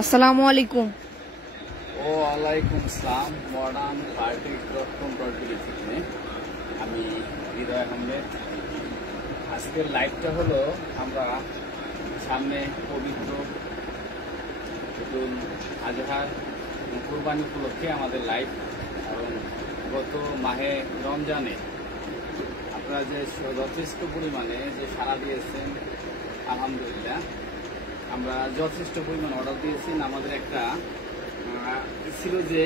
আসসালামু আলাইকুম। ওয়ালাইকুম আসসালাম। মডার্ন ফার্টিক.com.bd থেকে আমি হৃদয় আহমেদ। আজকের লাইভটা হলো আমরা সামনে পবিত্র ঈদুল আজহার কুরবানি উপলক্ষে আমাদের লাইভ, কারণ গত মাহে রমজানে আপনারা যে যথেষ্ট পরিমাণে যে সাড়া দিয়েছেন, আলহামদুলিল্লাহ আমরা যথেষ্ট পরিমাণ অর্ডার দিয়েছি। আমাদের একটা ছিল যে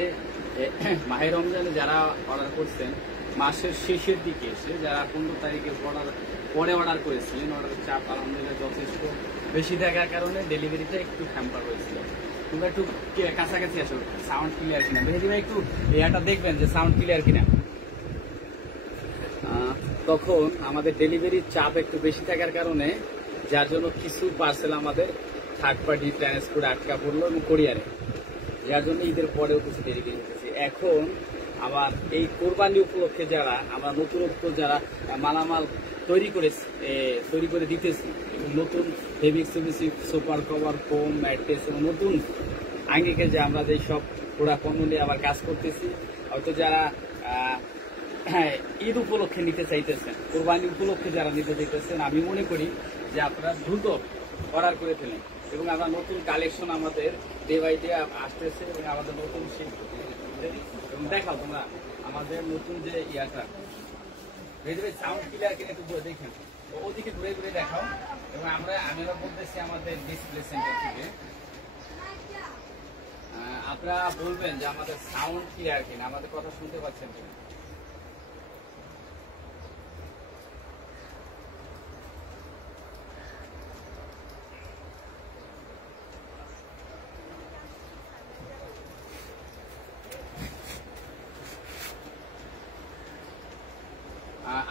মাহে রমজানে যারা অর্ডার করছেন মাসের শেষের দিকে এসে, যারা 15 তারিখে পরে অর্ডার করেছিলেন, অর্ডারের চাপ আলহামদুলিল্লাহ যথেষ্ট বেশি থাকার কারণে ডেলিভারিটা একটু হ্যাম্পার হয়েছিল। তোমরা একটু কাছাকাছি আসো, সাউন্ড ক্লিয়ার কিনা বেশি একটু এটা দেখবেন যে সাউন্ড ক্লিয়ার কিনা। তখন আমাদের ডেলিভারির চাপ একটু বেশি থাকার কারণে যার জন্য কিছু পার্সেল আমাদের থার্ড পার্টি ট্রান্সপোর্ট আটকা পড়লো এবং কোরিয়ারে, যার জন্য ঈদের পরেও কিছু ডেলিভারি হতেছে। এখন আবার এই কোরবানি উপলক্ষে যারা আমরা নতুনত্ব যারা মালামাল তৈরি করে দিতেছি, এবং নতুন fabric super cover, foam, mattress এবং নতুন আঙ্গিকে যে আমরা যে সব পুরা পণ্য নিয়ে আবার কাজ করতেছি, হয়তো যারা ঈদ উপলক্ষে নিতে চাইতেছেন, কোরবানি উপলক্ষে যারা নিতে চাইতেছেন, আমি মনে করি যে আপনারা দ্রুত অর্ডার করে ফেলেন। এবং আমরা নতুন কালেকশন আমাদের ডে বাই ডে আসতেছে এবং আমাদের নতুন এবং দেখাও তোমরা আমাদের নতুন যে ইয়াটা সাউন্ড ক্লিয়ার কিনে একটু দেখেন, ওদিকে ঘুরে ঘুরে দেখাও। এবং আমরা বলতেছি আমাদের ডিসপ্লে সেন্টার থেকে আপনারা বলবেন যে আমাদের সাউন্ড ক্লিয়ার কিনা, আমাদের কথা শুনতে পাচ্ছেন কিনা।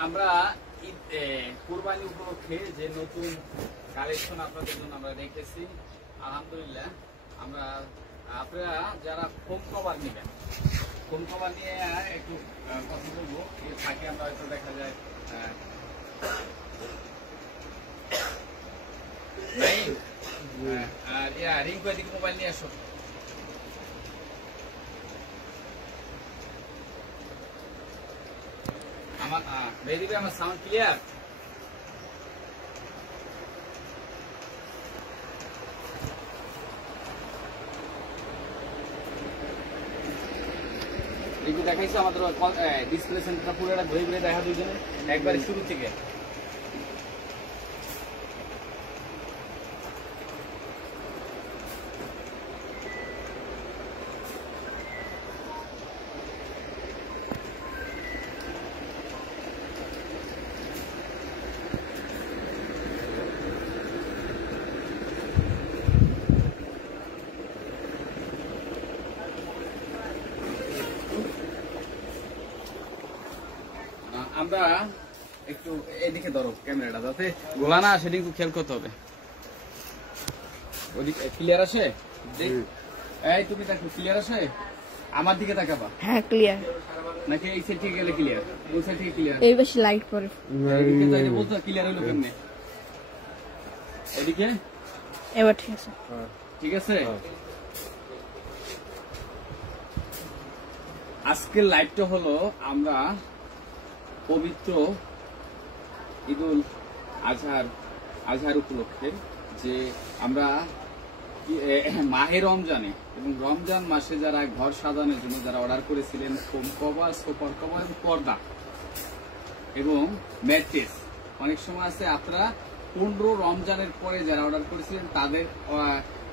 আমরা কুরবানি উপলক্ষে যে নতুন কালেকশন আপনাদের জন্য আমরা রেখেছি, আলহামদুলিল্লাহ আপনারা যারা ফোম কভার নেবেন, ফোম কভার নিয়ে একটু কথা বলবো। এর ফাঁকে আমরা হয়তো দেখা যায় আর রিঙ্কু এদিকে মোবাইল নিয়ে আসো। আমার সাউন্ড ক্লিয়ার? একটু দেখাইছে আমাদের ডিসপ্লে সেন্টারটা পুরো ঘুরে ঘুরে দেখা দুইজনে একবারে শুরু থেকে। আমরা একটু এদিকে ধরো ক্যামেরাটা, যাতে গোলা না আসে, একটু খেয়াল করতে হবে। ওদিকে ক্লিয়ার আসে? এই তুমি দেখো ক্লিয়ার আসে? আমার দিকে তাকাবা। হ্যাঁ ক্লিয়ার। নাকি এই সাইড থেকে গেলে ক্লিয়ার? ওই সাইড থেকে ক্লিয়ার? এই বেশি লাইট পড়ে। এদিকে তাইলে বলতো ক্লিয়ার হলো কেমনে? এদিকে এবার ঠিক আছে। ঠিক আছে। আজকের লাইভটা হলো আমরা পবিত্র ঈদুল আজহার উপলক্ষে যে আমরা মাহে রমজানে এবং রমজান মাসে যারা ঘর সাজানোর জন্য যারা অর্ডার করেছিলেন ফোম কভার, সুপার কভার এবং পর্দা এবং ম্যাট্রেস, অনেক সময় আছে আপনারা 15 রমজানের পরে যারা অর্ডার করেছিলেন তাদের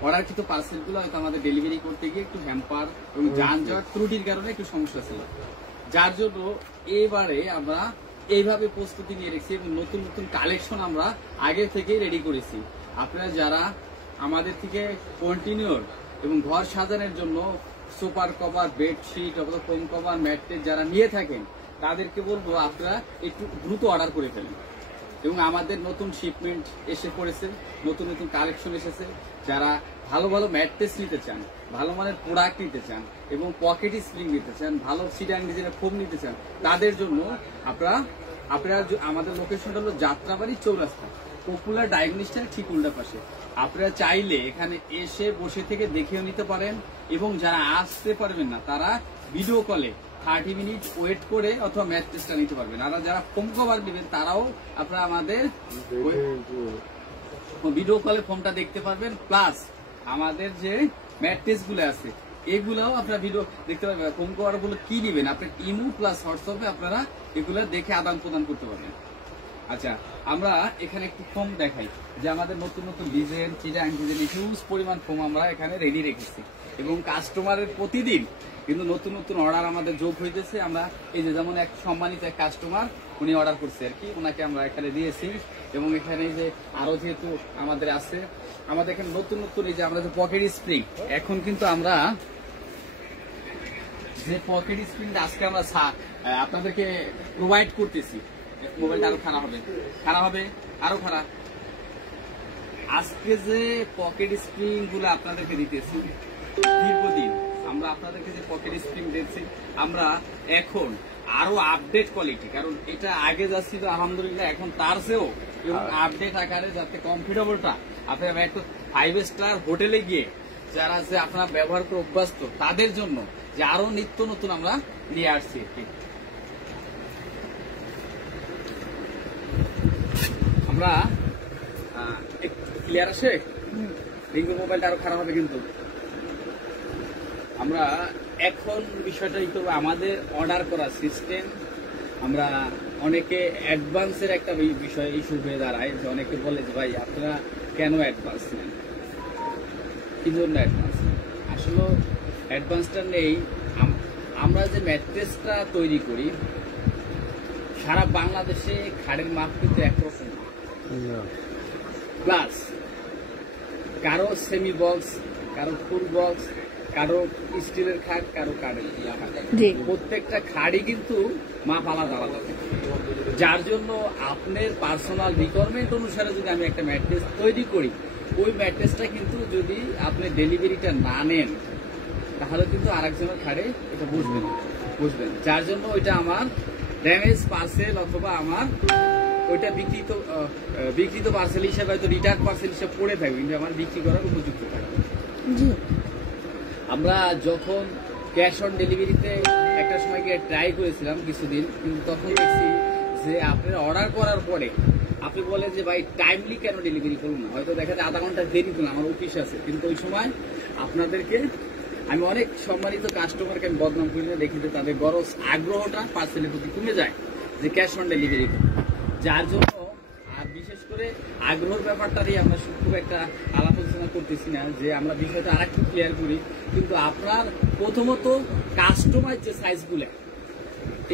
অর্ডারকৃত পার্সেলগুলো হয়তো আমাদের ডেলিভারি করতে গিয়ে একটু হ্যাম্পার এবং যানজট ত্রুটির কারণে একটু সমস্যা ছিল, যার জন্য এবারে আমরা এইভাবে প্রস্তুতি নিয়ে রেখেছি এবং নতুন নতুন কালেকশন আমরা আগে থেকেই রেডি করেছি। আপনারা যারা আমাদের থেকে কন্টিনিউর এবং ঘর সাজানোর জন্য সুপার কভার, বেডশিট অথবা ফোম কভার, ম্যাট্রেস যারা নিয়ে থাকেন তাদেরকে বলবো আপনারা একটু দ্রুত অর্ডার করে ফেলেন। এবং আমাদের নতুন শিপমেন্ট এসে পড়েছে, নতুন নতুন কালেকশন এসেছে। যারা ভালো ভালো ম্যাট্রেস নিতে চান, ভালো মানের প্রোডাক্ট নিতে চান এবং পকেট স্প্রিং নিতে চান, ভালো সিডাং ডিজাইনের ফোম নিতে চান, তাদের জন্য আপনারা আমাদের লোকেশনটা হলো যাত্রাবাড়ি চৌরাস্তা। পপুলার ডায়াগনস্টিক ঠিক উল্টা পাশে। আপনারা চাইলে এখানে এসে বসে থেকে দেখেও নিতে পারেন, এবং যারা আসতে পারবেন না তারা ভিডিও কলে 30 মিনিট ওয়েট করে অথবা ম্যাট্রেসটা নিতে পারবেন। আর যারা ফোম কভার নেবেন তারাও আপনারা আমাদের ভিডিও কলে ফোমটা দেখতে পারবেন, প্লাস আমাদের যে ম্যাট্রেস গুলো আছে এগুলাও আপনারা ভিডিও দেখতে পারবেন। ফোম কভার গুলো কি নেবেন আপনার ইমো প্লাস হোয়াটসঅ্যাপে আপনারা এগুলো দেখে আদান প্রদান করতে পারবেন। আচ্ছা, আমরা এখানে একটু ফোম দেখাই যে আমাদের নতুন নতুন ডিজাইন হিউজ পরিমাণ ফোম আমরা এখানে রেডি রেখেছি, এবং কাস্টমারের প্রতিদিন কিন্তু নতুন নতুন অর্ডার আমাদের যোগ হইতেছে। আমরা এই যে যেমন এক সম্মানিত এক কাস্টমার উনি অর্ডার করছে আর কি, ওনাকে আমরা এখানে দিয়েছি। এবং এখানে যে আরো যেহেতু আমাদের আছে, আমাদের এখানে নতুন নতুন এই যে আমরা যে পকেট স্প্রিং, এখন কিন্তু আমরা যে পকেট স্প্রিংটা আজকে আমরা আপনাদেরকে প্রোভাইড করতেছি। মোবাইলটা আরো খারাপ হবে আরো খারাপ। আজকে যে পকেট স্প্রিং গুলো আপনাদেরকে দিতেছি, দীর্ঘদিন আমরা আপনাদেরকে যে পকেট স্প্রিং দিচ্ছি, আমরা এখন আরো আপডেট কোয়ালিটি, কারণ এটা আগে যা ছিল আলহামদুলিল্লাহ এখন তার চেয়েও এবং আপডেট আকারে, যাতে কমফোর্টেবলটা আপনারা একটু 5 স্টার হোটেলে গিয়ে যারা যে আপনারা ব্যবহার করে অভ্যস্ত তাদের জন্য যে আরো নিত্য নতুন আমরা নিয়ে আসছি। আমরা ক্লিয়ার আসে, রিঙ্গু মোবাইলটা আরো খারাপ হবে কিন্তু। আমরা এখন বিষয়টা কি করবো, আমাদের অর্ডার করার সিস্টেম, আমরা অনেকে অ্যাডভান্সের একটা বিষয় ইস্যু হয়ে দাঁড়ায়, যে অনেকে বলে যে ভাই আপনারা কেন অ্যাডভান্স নেন, কি জন্য অ্যাডভান্স নেন। আসলে অ্যাডভান্সটা নেই, আমরা যে ম্যাট্রেসটা তৈরি করি সারা বাংলাদেশে খাড়ের মাপ কিন্তু একরকম, প্লাস কারো সেমি বক্স, কারো ফুল বক্স, কারো স্টিলের খাট, কারো কাঠের খাট, প্রত্যেকটা খাড়ি কিন্তু মাপ আলাদা আলাদা, যার জন্য আপনার পার্সোনাল রিকোয়ারমেন্ট অনুসারে যদি আমি একটা ম্যাট্রেস তৈরি করি, ওই ম্যাট্রেসটা কিন্তু যদি আপনি ডেলিভারিটা না নেন তাহলে কিন্তু আরেকজনের খাড়ে এটা বুঝবেন, যার জন্য ওইটা আমার ড্যামেজ পার্সেল অথবা আমার ওইটা বিক্রিত পার্সেল হিসাবে হয়তো রিটার্ন পার্সেল হিসাবে পড়ে থাকবে, কিন্তু আমার বিক্রি করার উপযুক্ত থাকবে। আমরা যখন ক্যাশ অন ডেলিভারিতে একটা সময় গিয়ে ট্রাই করেছিলাম কিছুদিন, কিন্তু তখন দেখছি যে আপনারা অর্ডার করার পরে আপনি বলেন যে ভাই টাইমলি কেন ডেলিভারি করুন না, হয়তো দেখা যায় আধা ঘন্টা দেরি করুন, আমার অফিস আছে, কিন্তু ওই সময় আপনাদেরকে আমি অনেক সম্মানিত কাস্টমারকে আমি বদনাম করি না, দেখি যে তাদের গরজ আগ্রহটা পার্সেলের প্রতি কমে যায় যে ক্যাশ অন ডেলিভারি, যার জন্য আর বিশেষ করে আগ্রহের ব্যাপারটা দিয়ে আমরা খুব একটা আলাপ আলোচনা করতেছি না, যে আমরা বিষয়টা আর একটু ক্লিয়ার করি। কিন্তু আপনার প্রথমত কাস্টমাইজ যে সাইজগুলো,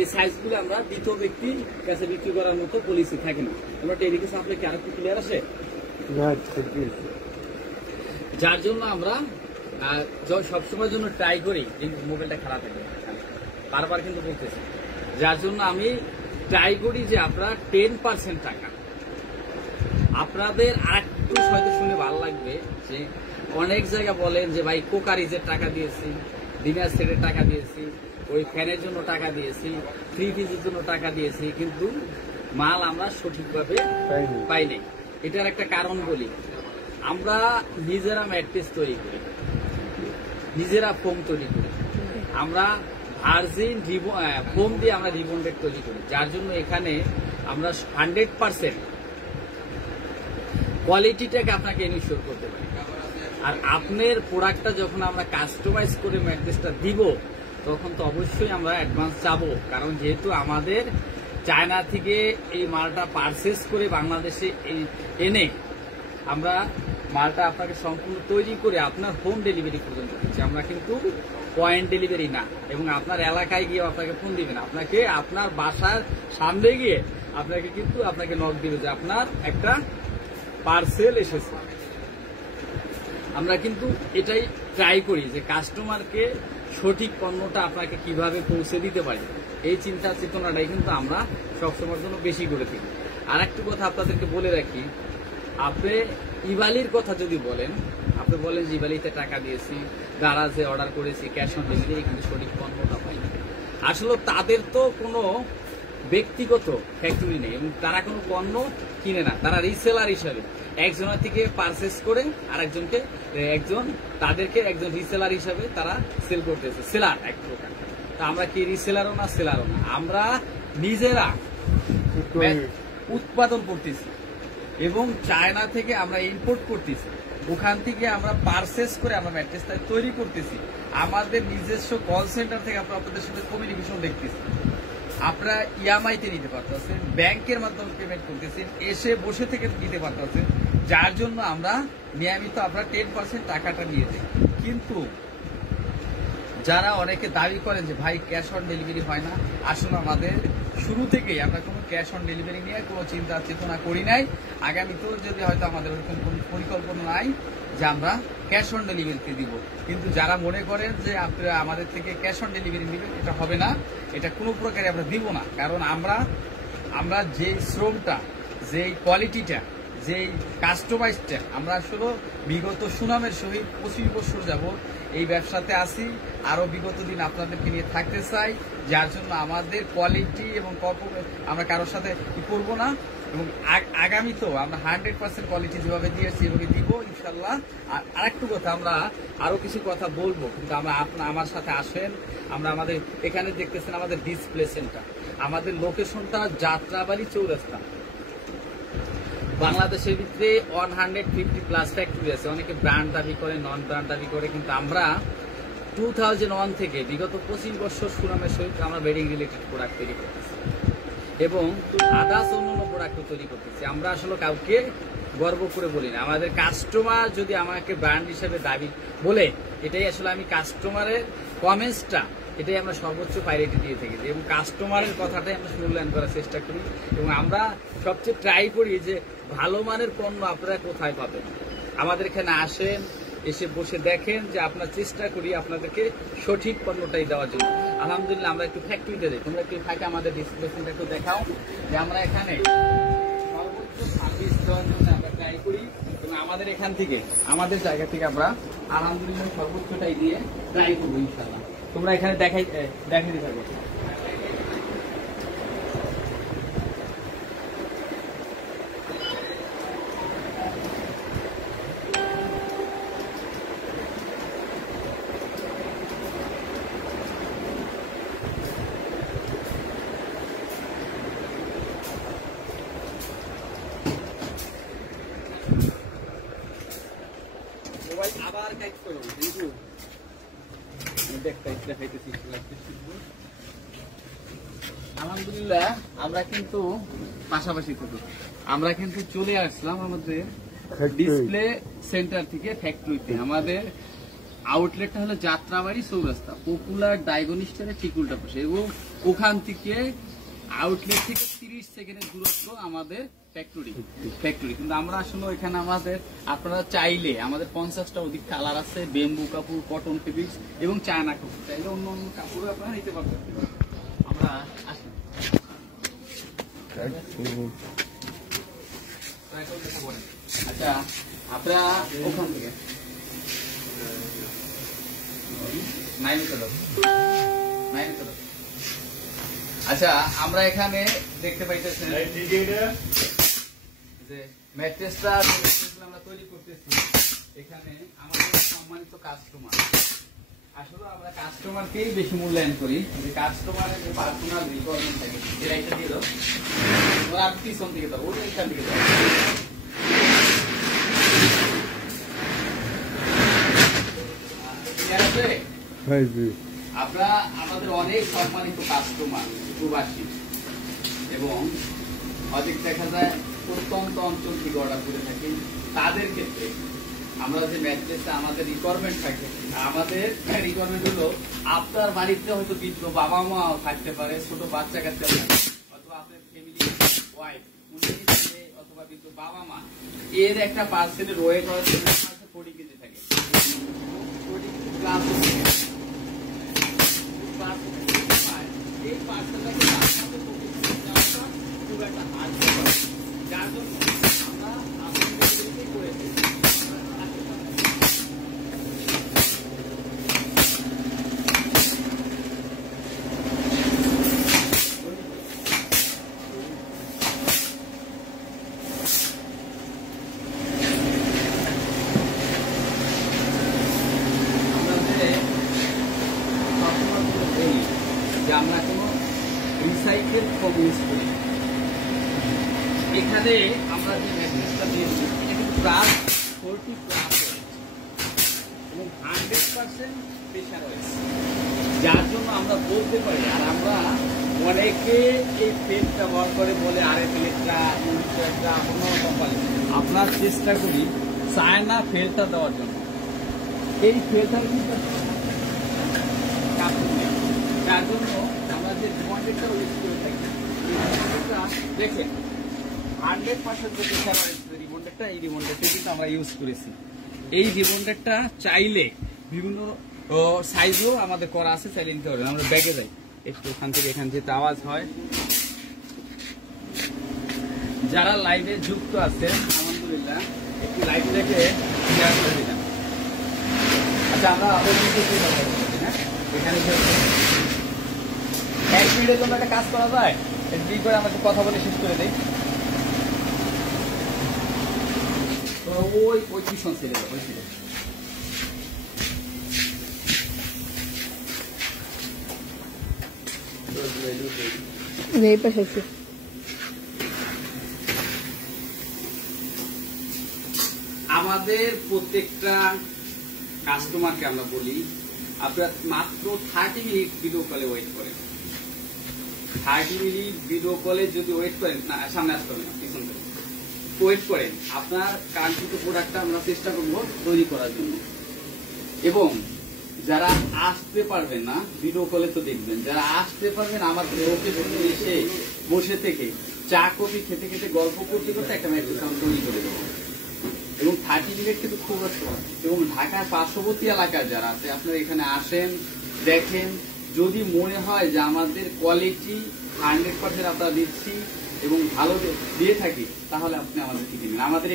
এই সাইজগুলো আমরা দ্বিতীয় ব্যক্তির কাছে বিক্রি করার মতো পলিসি থাকে না। আমরা এদিকে সাপ্লাই কি আর একটু ক্লিয়ার আসে, যার জন্য আমরা সবসময়ের জন্য ট্রাই করি কিন্তু মোবাইলটা খারাপ হয়ে যায় বারবার কিন্তু বলতেছি, যার জন্য আমি ট্রাই করি যে আপনারা 10% টাকা আপনাদের আরেকটু হয়তো শুনে ভালো লাগবে, যে অনেক জায়গা বলেন যে ভাই কোকারিজের টাকা দিয়েছি, ডিনার সেটের টাকা দিয়েছি, ওই ফ্যানের জন্য টাকা দিয়েছি, ফ্রি ফ্রিজের জন্য টাকা দিয়েছি, কিন্তু মাল আমরা সঠিকভাবে পাইনি। এটার একটা কারণ বলি, আমরা নিজেরা ম্যাট্রেস তৈরি করি, নিজেরা ফোম তৈরি করি, আমরা ভার্জিন ফোম দিয়ে আমরা রিবন্ডেড তৈরি করি, যার জন্য এখানে আমরা 100% কোয়ালিটিটাকে আপনাকে এনশিওর করতে পারি। আর আপনার প্রোডাক্টটা যখন আমরা কাস্টমাইজ করে ম্যাট্রেসটা দিব তখন তো অবশ্যই আমরা অ্যাডভান্স চাবো, কারণ যেহেতু আমাদের চায়না থেকে এই মালটা পারচেস করে বাংলাদেশে এনে আমরা মালটা আপনাকে সম্পূর্ণ তৈরি করে আপনার হোম ডেলিভারি পর্যন্ত দিচ্ছি। আমরা কিন্তু পয়েন্ট ডেলিভারি না, এবং আপনার এলাকায় গিয়ে আপনাকে ফোন দিবেন, আপনাকে আপনার বাসার সামনে গিয়ে আপনাকে নক দিবে যে আপনার একটা পার্সেল এসেছে। আমরা কিন্তু এটাই ট্রাই করি যে কাস্টমারকে সঠিক পণ্যটা আপনাকে কিভাবে পৌঁছে দিতে পারি, এই চিন্তা চেতনাটাই কিন্তু আমরা সবসময়ের জন্য বেশি করে থাকি। আর একটু কথা আপনাদেরকে বলে রাখি, আপনি ইবালির কথা যদি বলেন, আপনি বলেন যে ইবালিতে টাকা দিয়েছি, গারাজে অর্ডার করেছি, ক্যাশ অন ডেলিভারি, কিন্তু সঠিক পণ্যটা পাইনি। আসলে তাদের তো কোনো ব্যক্তিগত ফ্যাক্টরি নেই এবং তারা কোনো পণ্য কিনে না, তারা রিসেলার হিসাবে একজনের থেকে পারচেস করে আরেকজনকে তাদেরকে একজন রিসেলার হিসাবে তারা সেল করতেছে, সেলার এক প্রকার। তা আমরা কি রিসেলারও না সেলারও না, আমরা নিজেরা উৎপাদন করতেছি এবং চায়না থেকে আমরা ইম্পোর্ট করতেছি, ওখান থেকে আমরা পারচেস করে আমরা ম্যাট্রেসটা তৈরি করতেছি। আমাদের নিজস্ব কল সেন্টার থেকে আমরা আপনাদের সাথে কমিউনিকেশন দেখতেছি। আপনারা ইএমআইতে নিতে পারতেছেন, ব্যাংকের মাধ্যমে পেমেন্ট করতেছেন, এসে বসে থেকে নিতে পারতেছেন, যার জন্য আমরা নিয়মিত আমরা 10% টাকাটা নিয়ে যাই। কিন্তু যারা অনেকে দাবি করেন যে ভাই ক্যাশ অন ডেলিভারি হয় না, আসলে আমাদের শুরু থেকেই আমরা কোনো ক্যাশ অন ডেলিভারি নিয়ে কোনো চিন্তা চেতনা করি নাই। আগামীতেও যদি হয়তো আমাদের ওরকম কোনো পরিকল্পনা নাই যে আমরা ক্যাশ অন ডেলিভারিতে দিব। কিন্তু যারা মনে করেন যে আপনারা আমাদের থেকে ক্যাশ অন ডেলিভারি নেবেন, এটা হবে না, এটা কোনো প্রকারে আমরা দিব না। কারণ আমরা যে শ্রমটা, যে কোয়ালিটিটা, যে কাস্টমাইজটা আমরা আসলে বিগত সুনামের সহিত 25 বছর যাবত এই ব্যবসাতে আসি, আরো বিগত দিন আপনাদেরকে নিয়ে থাকতে চাই, যার জন্য আমাদের কোয়ালিটি এবং আমরা কারোর সাথে কি করবো না এবং আগামীতেও আমরা 100% কোয়ালিটি যেভাবে দিয়েছি এভাবে দিব ইনশাল্লাহ। আর আরেকটু কথা, আমরা আরো কিছু কথা বলবো, কিন্তু আমার সাথে আসেন। আমরা আমাদের এখানে দেখতেছেন আমাদের ডিসপ্লে সেন্টার, আমাদের লোকেশনটা যাত্রাবাড়ি চৌরাস্তা। বাংলাদেশের ভিতরে 150+ ফ্যাক্টরি আছে, অনেকে ব্র্যান্ড দাবি করে, নন ব্র্যান্ড দাবি করে, কিন্তু আমরা 2001 থেকে বিগত 25 বছর সুনামের সহিত আমরা বেডিং রিলেটেড প্রোডাক্ট তৈরি করতেছি এবং আদার্স অন্যান্য প্রোডাক্টও তৈরি করতেছি। আমরা আসলে কাউকে গর্ব করে বলি না, আমাদের কাস্টমার যদি আমাকে ব্র্যান্ড হিসেবে দাবি বলে, এটাই আসলে আমি কাস্টমারের কমেন্টসটা এটাই আমরা সর্বোচ্চ প্রায়োরিটি দিয়ে থাকি এবং কাস্টমারের কথাটাই আমরা মূল্যায়ন করার চেষ্টা করি এবং আমরা সবচেয়ে ট্রাই করি যে ভালো মানের পণ্য আপনারা কোথায় পাবেন। আমাদের এখানে আসেন, এসে বসে দেখেন, যে আপনার চেষ্টা করি আপনাদেরকে সঠিক পণ্যটাই দেওয়ার জন্য। আলহামদুলিল্লাহ আমরা একটু ফ্যাক্টরিতে যাই, তোমরা একটু থাকে আমাদের ডিসপ্লে সেন্টার একটু দেখাও যে আমরা এখানে সর্বোচ্চ সার্ভিস দেওয়ার জন্য আমরা ট্রাই করি এবং আমাদের এখান থেকে আমাদের জায়গা থেকে আমরা আলহামদুলিল্লাহ সর্বোচ্চটাই দিয়ে ট্রাই করবো ইনশাআল্লাহ। তোমরা এখানে দেখাই দিতে থাকো। আবার কাজ করো, আলহামদুলিল্লাহ আমরা কিন্তু পাশাপাশি থাকি। আমরা কিন্তু চলে আসলাম আমাদের ডিসপ্লে সেন্টার থেকে ফ্যাক্টরিতে। আমাদের আউটলেটটা হলো যাত্রাবাড়ি চৌরাস্তা, পপুলার ডায়াগনিস্টারের ঠিক উল্টা পাশে এবং ওখান থেকে আউটলেট থেকে 30 সেকেন্ডের দূরত্ব আমাদের ফ্যাক্টরি। কিন্তু আমরা আসলে এখানে আমাদের আপনারা চাইলে আমাদের 50টা অধিক কালার আছে, বেম্বু কাপড়, কটন ফেব্রিক্স এবং চায়না কাপড়, চাইলে অন্য অন্য কাপড় আপনারা নিতে পারবেন। আমরা আসি আচ্ছা, আপনারা ওখান থেকে আচ্ছা, আমরা এখানে দেখতে পাইতেছেন যে ম্যাট্রেসটা আমরা তৈরি করতেছি। এখানে আমাদের সম্মানিত কাস্টমার, আসলে আমরা কাস্টমারকেই বেশি মূল্যায়ন করি, যে কাস্টমারের যে পার্সোনাল রিকোয়ারমেন্ট থাকে সেটা একটা দিয়ে দাও, ওরা পিছন থেকে দাও, ওটা এখান থেকে দাও। আমরা আমাদের অনেক সম্মানিত কাস্টমার প্রবাসী এবং অধিক দেখা যায় প্রত্যন্ত অঞ্চল থেকে অর্ডার করে থাকি। তাদের ক্ষেত্রে আমরা যে ম্যাট্রেসটা আমাদের রিকোয়ারমেন্ট থাকে, আমাদের রিকোয়ারমেন্ট হলো আপনার বাড়িতে হয়তো বৃদ্ধ বাবা মা থাকতে পারে, ছোট বাচ্চা কাচ্চা অথবা আপনার ফ্যামিলি ওয়াইফ অথবা বৃদ্ধ বাবা মা, এর একটা পার্সেলের ওয়েট হচ্ছে 40 কেজি থাকে। 40 কেজি প্লাস এই পার্সেলটাকে খুব একটা হার্ড, যার জন্য আমরা আপনাদেরকে করে দিই। রিসাইকেল ফোম ইউজ করি। এখানে আমরা যে ম্যাট্রেসটা দিয়েছি এটা কিন্তু প্লাস 40 প্লাস এবং 100% প্রেশার রয়েছে, যার জন্য আমরা বলতে পারি। আর আমরা অনেকে এই পেন ব্যবহার করে বলে আরে প্লেটটা একটা অন্য কোম্পানি, আমরা চেষ্টা করি চায়না ফেলটা দেওয়ার জন্য। এই ফেলটা কিন্তু যার জন্য আমরা যে রিবন্ডেডটা ইউজ করে থাকি, দেখেন 100% যে প্রেশার রয়েছে রিবন্ডেডটা, এই রিবন্ডেডটা কিন্তু আমরা ইউজ করেছি। এই রিবন্ডেডটা চাইলে বিভিন্ন সাইজও আমাদের করা আছে, চাইলে নিতে পারবেন। আমরা ব্যাগে যাই একটু ওখান থেকে, এখান যেতে আওয়াজ হয়। যারা লাইভে যুক্ত আছেন আলহামদুলিল্লাহ একটু লাইভ দেখে শেয়ার করে দিলাম। আচ্ছা, আমরা আবার এখানে 1 মিনিটের জন্য একটা কাজ করা যায়, দুই করে আমাকে কথা বলে শেষ করে দেই। ওই টিউশন ছেলে ওই ছিল আমাদের প্রত্যেকটা কাস্টমারকে আমরা বলি আপনারা মাত্র 30 মিনিট ভিডিও কলে ওয়েট করেন। 30 মিনিট ভিডিও কলে যদি ওয়েট করেন, না সামনে আসতে হবে না, পিছন থেকে ওয়েট করেন, আপনার কাঙ্ক্ষিত প্রোডাক্টটা আমরা চেষ্টা করব তৈরি করার জন্য। এবং যারা আসতে পারবেন না ভিডিও কলে তো দেখবেন, যারা আসতে পারবেন আমাদের লোকে এসে বসে থেকে চা কফি খেতে খেতে গল্প করতে করতে একটা ম্যাট্রেস তৈরি করে দেবো। এবং 30 মিনিট কিন্তু খুব এবং ঢাকার পার্শ্ববর্তী এলাকায় যারা আছে আপনারা এখানে আসেন, দেখেন, যদি মনে হয় যে আমাদের কোয়ালিটি 100% আপনারা দিচ্ছি এবং ভালো দিয়ে থাকি, তাহলে আপনি আমাদেরকে দিবেন। আমাদের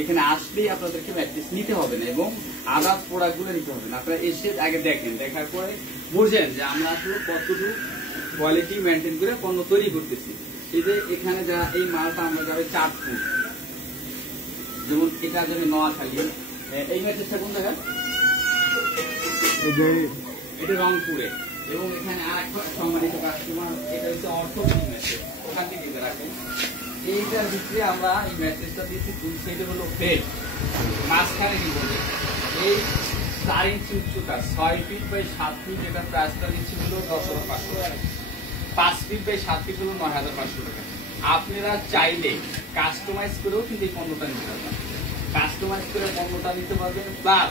এখানে আসলেই আপনাদেরকে ম্যাট্রেস নিতে হবে না এবং আদার্স প্রোডাক্টগুলো নিতে হবে না। আপনারা এসে আগে দেখেন, দেখার পরে বুঝেন যে আমরা আসলে কতটুকু কোয়ালিটি মেনটেন করে পণ্য তৈরি করতেছি। এই যে এখানে যা এই মালটা আমরা যাবে চাঁদপুর, যেমন এটা যদি নোয়াখালী, এই ম্যাট্রেসটা কোন জায়গায়? এটা রংপুরে। এবং এখানে আর একটা সম্মানিত কাস্টমার, এটা হচ্ছে অর্থোপেডিক ম্যাট্রেস, ওখান থেকে রাখেন। এইটার ভিতরে আমরা এই ম্যাট্রেসটা দিচ্ছি, দুই সাইডে হলো ফেড, মাঝখানে কি বলবো এই 4 ইঞ্চি উচ্চতা, 6 ফিট বাই 7 ফিট, এটা প্রাইসটা দিচ্ছি হলো 10,500 টাকা। 5 ফিট বাই 7 ফিট হলো 9,500 টাকা। আপনারা চাইলে কাস্টমাইজ করেও কিন্তু এই পণ্যটা নিতে পারবেন, কাস্টমাইজ করে পণ্যটা নিতে পারবেন, প্লাস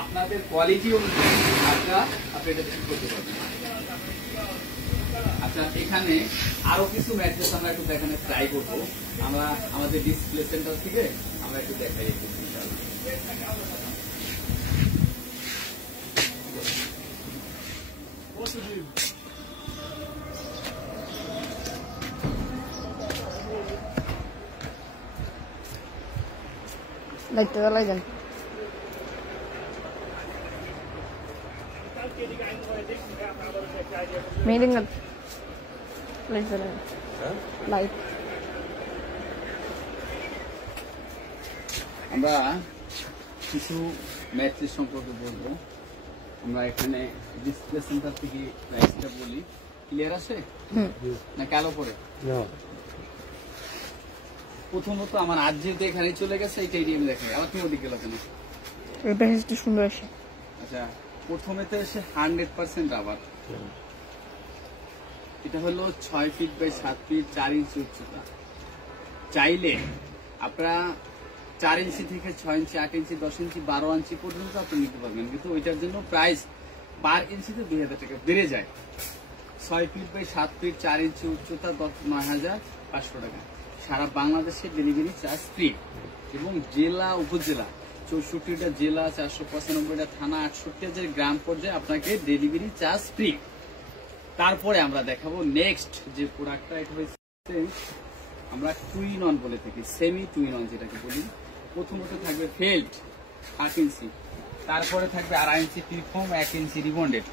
আপনাদের কোয়ালিটি অনুযায়ী আপনি এটা ঠিক করতে পারবেন। আচ্ছা, এখানে আরো কিছু ম্যাট্রেস আমরা একটু দেখানো ট্রাই করবো। আমরা আমাদের ডিসপ্লে সেন্টার থেকে আমরা একটু দেখাই একটু। লাইটটা জ্বালাই দেন। মেডিং লাইট জ্বালাই, লাইট। আমরা কিছু ম্যাট্রেস সম্পর্কে বলবো। আমরা এখানে ডিসপ্লে সেন্টার থেকে প্রাইসটা বলি। ক্লিয়ার আছে না কালো পরে? প্রথমত আমার আজ যেহেতু এখানে চলে গেছে, এইটা এরিয়াম দেখে আবার তুমি ওদিকে গেল কেন? এই প্যাকেজটা সুন্দর আছে। আচ্ছা, প্রথমে তো এসে 100% রাবার। এটা হলো 6 ফিট বাই 7 ফিট, 4 ইঞ্চি উচ্চতা। চাইলে আপনারা 4 ইঞ্চি থেকে 6 ইঞ্চি, 8 ইঞ্চি, 10 ইঞ্চি, 12 ইঞ্চি পর্যন্ত আপনি নিতে পারবেন, কিন্তু ওইটার জন্য প্রাইস 12 ইঞ্চিতে 2000 টাকা বেড়ে যায়। 6 ফিট বাই 7 ফিট, 4 ইঞ্চি উচ্চতা, 9,500 টাকা। সারা বাংলাদেশে ডেলিভারি চার্জ ফ্রি এবং জেলা উপজেলা 64টা জেলা, 495টা থানা, 68,000 গ্রাম পর্যায়ে আপনাকে ডেলিভারি চার্জ ফ্রি। তারপরে আমরা দেখাবো নেক্সট যে প্রোডাক্টটা, এটা হচ্ছে আমরা টুইন অন বলে থাকি, সেমি টুইন অন যেটাকে বলি। প্রথমত থাকবে ফেল্ট 8 ইঞ্চি, তারপরে থাকবে 2.5 ইঞ্চি টিফর্ম, 1 ইঞ্চি রিবন্ডেড,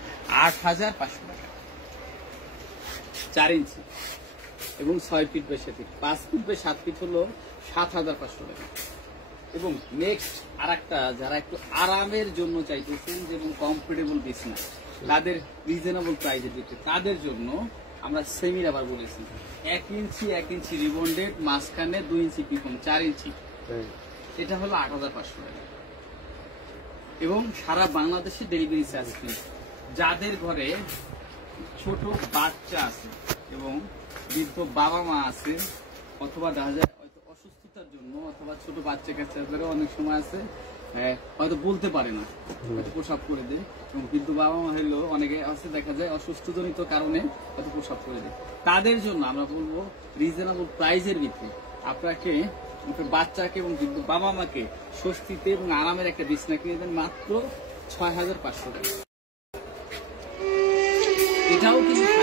8,500 টাকা। 4 ইঞ্চি এবং 6 feet by 7 feet, 5 feet by 7 feet হলো 7,500 টাকা। এবং নেক্সট আর একটা, যারা একটু আরামের জন্য চাইতেছেন যেমন কমফোর্টেবল বিছনা, তাদের রিজনেবল প্রাইসের ভিতরে, তাদের জন্য আমরা সেমি রাবার বলেছি। 1 ইঞ্চি রিবন্ডেড, মাঝখানে 2 ইঞ্চি পিকম, 4 ইঞ্চি। এটা হলো 8,500 টাকা এবং সারা বাংলাদেশে ডেলিভারি চার্জ ফ্রি। যাদের ঘরে ছোট বাচ্চা আছে এবং বৃদ্ধ বাবা মা আছে, অথবা দেখা যায় হয়তো অসুস্থতার জন্য, অথবা ছোট বাচ্চা কাচ্চা অনেক সময় আছে হয়তো বলতে পারে না, হয়তো প্রসাব করে দেয়, এবং বৃদ্ধ বাবা মা হইলেও অনেকে আছে দেখা যায় অসুস্থজনিত কারণে হয়তো প্রসাব করে দেয়। তাদের জন্য আমরা বলবো রিজনেবল প্রাইসের ভিত্তি আপনাকে বাচ্চাকে এবং বৃদ্ধ বাবা মাকে স্বস্তিতে এবং আরামের একটা বিছানা কিনে দেন মাত্র 6,500 টাকা। এটাও কিন্তু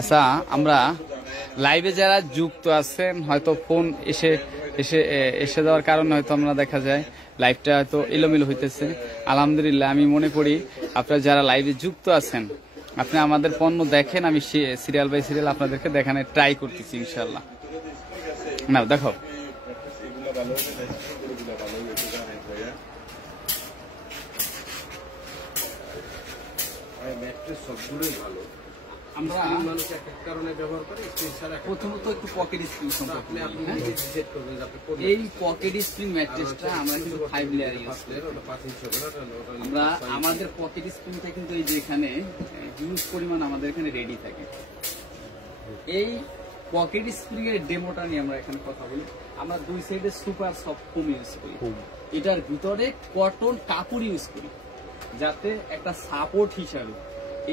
আচ্ছা, আমরা লাইভে যারা যুক্ত আছেন হয়তো ফোন এসে যাওয়ার কারণে হয়তো আমরা দেখা যায় লাইভটা হয়তো এলোমেলো হইতেছে। আলহামদুলিল্লাহ, আমি মনে করি আপনারা যারা লাইভে যুক্ত আছেন আপনি আমাদের পণ্য দেখেন, আমি সিরিয়াল বাই সিরিয়াল আপনাদেরকে দেখানোর ট্রাই করতেছি ইনশাল্লাহ। না দেখো, আমরা প্রথমত একটু পকেট স্প্রিং সম্পর্কে এই পকেট স্প্রিং ম্যাট্রেসটা আমরা কিন্তু 5 লেয়ার ইউজ করি। আমরা আমাদের পকেট স্প্রিংটা কিন্তু এই যে এখানে হিউজ পরিমাণ আমাদের এখানে রেডি থাকে। এই পকেট স্প্রিং এর ডেমোটা নিয়ে আমরা এখানে কথা বলি। আমরা 2 সাইডে সুপার সফট ফোম ইউজ করি, এটার ভিতরে কটন কাপড় ইউজ করি যাতে একটা সাপোর্ট হিসাবে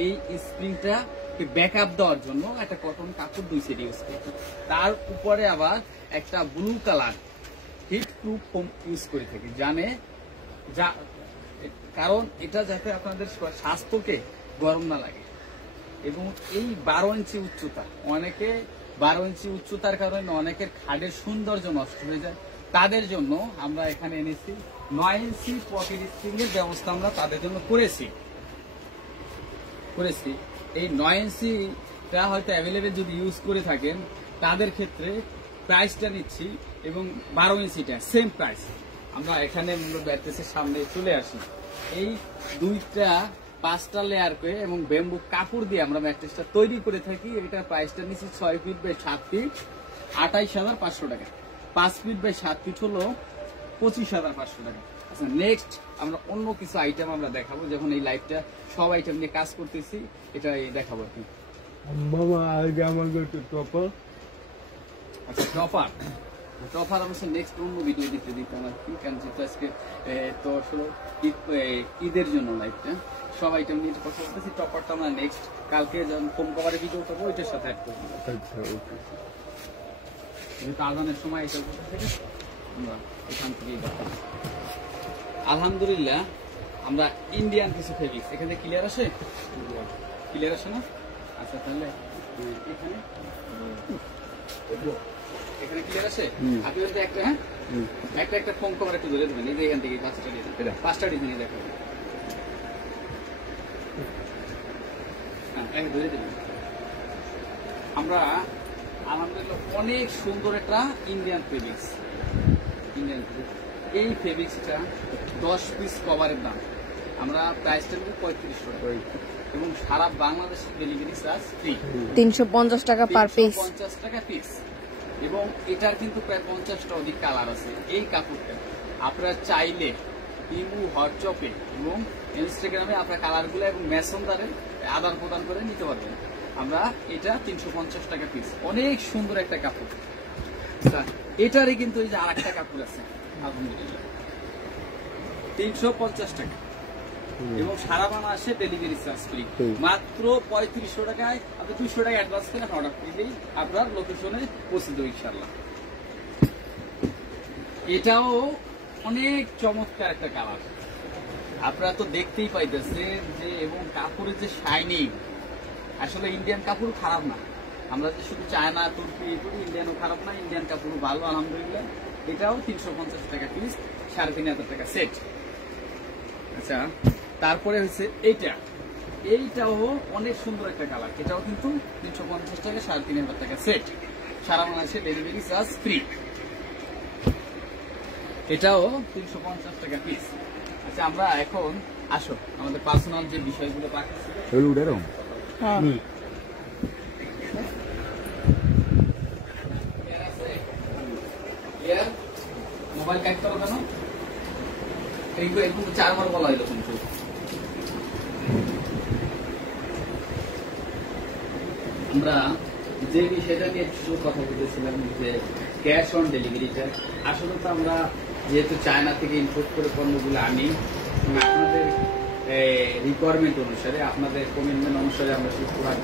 এই স্প্রিংটা ব্যাকআপ দেওয়ার জন্য একটা কটন কাপড় 2 সাইড ইউজ করি। তার উপরে আবার একটা blue colour heat proof foam use করে থাকি, কারণ এটা যাতে আপনাদের স্বাস্থ্যকে গরম না লাগে। এবং এই 12 ইঞ্চি উচ্চতা, অনেকে 12 ইঞ্চি উচ্চতার কারণে অনেকের খাটের সৌন্দর্য নষ্ট হয়ে যায়, তাদের জন্য আমরা এখানে এনেছি 9 ইঞ্চি পকেট স্প্রিং এর ব্যবস্থা আমরা তাদের জন্য করেছি। এই 9 ইঞ্চিটা হয়তো অ্যাভেলেবেল যদি ইউজ করে থাকেন তাদের ক্ষেত্রে প্রাইসটা নিচ্ছি, এবং 12 ইঞ্চিটা সেম প্রাইস। আমরা এখানে ম্যাট্রেসের সামনে চলে আসি, এই 2-5টা লেয়ার করে এবং ব্যাম্বু কাপড় দিয়ে আমরা ম্যাট্রেসটা তৈরি করে থাকি। এটার প্রাইসটা নিচ্ছি 6 ফিট বাই 7 ফিট 28,500 টাকা। 5 ফিট বাই 7 ফিট হলো 25,500 টাকা। আচ্ছা, নেক্সট আমরা অন্য কিছু আইটেম আমরা দেখাবো, যখন এই লাইভটা সব আইটেম নিয়ে কাজ করতেছি এটা দেখাবো আর কি। আচ্ছা, টপার অবশ্য নেক্সট অন্য ভিডিও দিতে আমার কি, কারণ যেহেতু আজকে তো আসলে ঈদের জন্য লাইভটা সব আইটেম নিয়ে কথা বলতেছি। টপারটা আমরা নেক্সট কালকে যখন ফোন কভারের ভিডিও করবো ওইটার সাথে অ্যাড করবো। যেহেতু আজানের সময় এটা থেকে আমরা এখান থেকেই দেখাবো। আলহামদুলিল্লাহ, আমরা ইন্ডিয়ান কিছু ফেব্রিক্স এখানে ক্লিয়ার আসে না? আচ্ছা, তাহলে এখানে ক্লিয়ার আসে। আপনি বলতে একটা ফোন কভার একটু ধরে দেবেন, এই যে এখান থেকে 5টা ডিজাইন দেখাবেন। হ্যাঁ, ধরে দেবেন। আমরা আলহামদুলিল্লাহ অনেক সুন্দর একটা ইন্ডিয়ান ফেব্রিক্স। এই ফেব্রিক্সটা 10 পিস কভারের দাম আমরা প্রাইসটা নেব 3500 টাকা এবং সারা বাংলাদেশে ডেলিভারি চার্জ ফ্রি। 350 টাকা পার পিস। 350 টাকা পিস। এবং এটার কিন্তু প্রায় 50টা অধিক কালার আছে। এই কাপড়টা আপনারা চাইলে ইমু, হোয়াটসঅ্যাপে এবং ইনস্টাগ্রামে আপনার কালারগুলো এবং মেসেঞ্জারে আদান প্রদান করে নিতে পারবেন। আমরা এটা 350 টাকা পিস, অনেক সুন্দর একটা কাপড়। এটারই কিন্তু এই যে আরেকটা কাপড় আছে আলহামদুলিল্লাহ 350 টাকা এবং সারা বাংলাদেশে ডেলিভারি চার্জ ফ্রি। মাত্র 3500 টাকায় আপনি 200 টাকা অ্যাডভান্স করে অর্ডার করলেই আপনার লোকেশনে পৌঁছে দেবো ইনশাআল্লাহ। এটাও অনেক চমৎকার একটা কালার, আপনারা তো দেখতেই পাইতেছেন যে, এবং কাপড়ের যে শাইনিং, আসলে ইন্ডিয়ান কাপড় খারাপ না। আমরা যে শুধু চায়না, তুর্কি এগুলো ইন্ডিয়ানও খারাপ না, ইন্ডিয়ান কাপড় ভালো আলহামদুলিল্লাহ। এটাও 350 টাকা পিস, 3500 টাকা সেট। আচ্ছা, তারপরে হচ্ছে এইটাও অনেক সুন্দর একটা কালার, এটাও কিন্তু 350 টাকা, 3500 টাকা সেট, সারা বাংলাদেশে ডেলিভারি চার্জ ফ্রি। এটাও 350 টাকা পিস। আচ্ছা, আমরা এখন আসো আমাদের পার্সোনাল যে বিষয়গুলো বাকি ছিল। মোবাইল কাট করো কেন? এরকম 4বার বলা হলো কিন্তু। আমরা যে বিষয়টা নিয়ে একটু কথা বলতেছিলাম যে ক্যাশ অন ডেলিভারিটা, আসলে তো আমরা যেহেতু চায়না থেকে ইম্পোর্ট করে পণ্যগুলো আনি, আপনাদের রিকোয়ারমেন্ট অনুসারে, আপনাদের কমিটমেন্ট অনুসারে আমরা সেই প্রোডাক্ট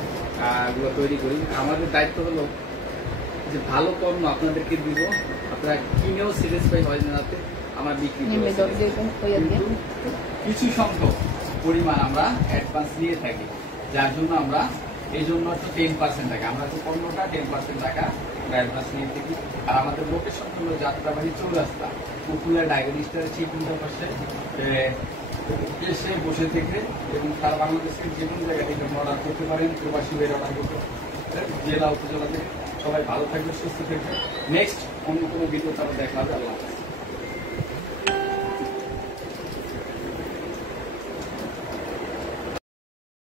গুলো তৈরি করি। আমাদের দায়িত্ব হলো যে ভালো পণ্য আপনাদেরকে দিব, আপনারা কিনেও স্যাটিসফাই হয় না, আমার বিক্রি কিছু সংখ্যক পরিমাণ আমরা অ্যাডভান্স নিয়ে থাকি, যার জন্য আমরা এই জন্য 10% টাকা, আমরা যে পণ্যটা 10% টাকা অ্যাডভান্স নিয়ে থাকি। আর আমাদের লোকেশন হলো যাত্রাবাড়ি চৌরাস্তা, উপকূলে ডায়াগনিস্টারের ঠিক পাশে এসে বসে থেকে এবং সারা বাংলাদেশের যে কোনো জায়গা থেকে অর্ডার করতে পারেন, প্রবাসী হয়ে অর্ডার করতে পারেন, জেলা উপজেলা থেকে। সবাই ভালো থাকবে, সুস্থ থাকবে। নেক্সট অন্য কোনো ভিডিও তারা দেখা হবে। আল্লাহ হাফেজ।